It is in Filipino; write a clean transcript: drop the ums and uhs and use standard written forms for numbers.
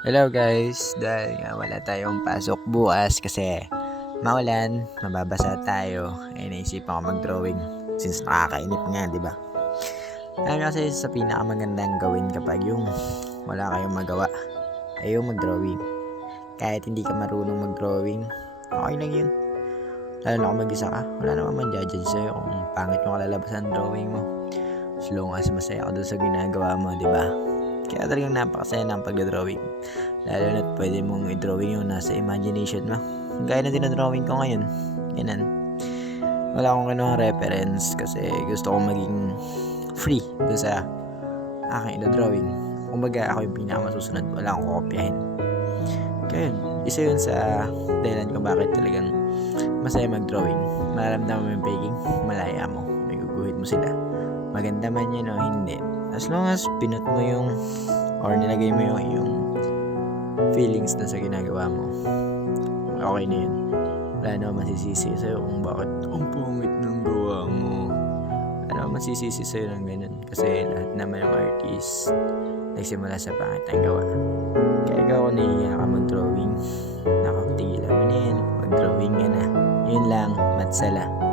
Hello guys, dahil nga wala tayong pasok bukas kasi maulan, mababasa tayo, naisipan ko mag-drawing since nakakainip nga, di ba? Ano kasi sa pinakamagandang gawin kapag yung wala kayong magawa ay yung mag-drawing. Kahit hindi ka marunong mag-drawing, okay lang yun. Lalo na kung mag-isa ka, wala naman man-judge sa'yo kung pangit yung kalalabasan ng drawing mo. As long as masaya ka doon sa ginagawa mo, di ba? Kaya talagang napakasaya ng pagdodrawing. Lalo na't pwede mong i-drawing yung nasa imagination mo. Gaya na dinodrawing ko ngayon. Ganun. Wala akong kinuha reference kasi gusto kong maging free doon sa aking i-drawing. Kumbaga ako yung pinakamasusunod. Wala akong kopyahin. Kaya yun. Isa yun sa dahilan kung bakit talagang masaya mag-drawing. Mararamdaman mo yung peking, malaya mo. May guguhit mo sila. Maganda man yan o hindi. As long as pinot mo yung or nilagay mo yung feelings na sa ginagawa mo, okay na yun. Wala naman masisisi sa'yo kung bakit ang pungit ng gawa mo. Wala naman masisisi sa'yo ng ganun. Kasi lahat naman yung artist nagsimula sa pangit ang gawa. Kaya ikaw kung nahihiya ka mag-drawing, nakakatigilan mo na yan. Mag-drawing ka na. Yun lang, matsala.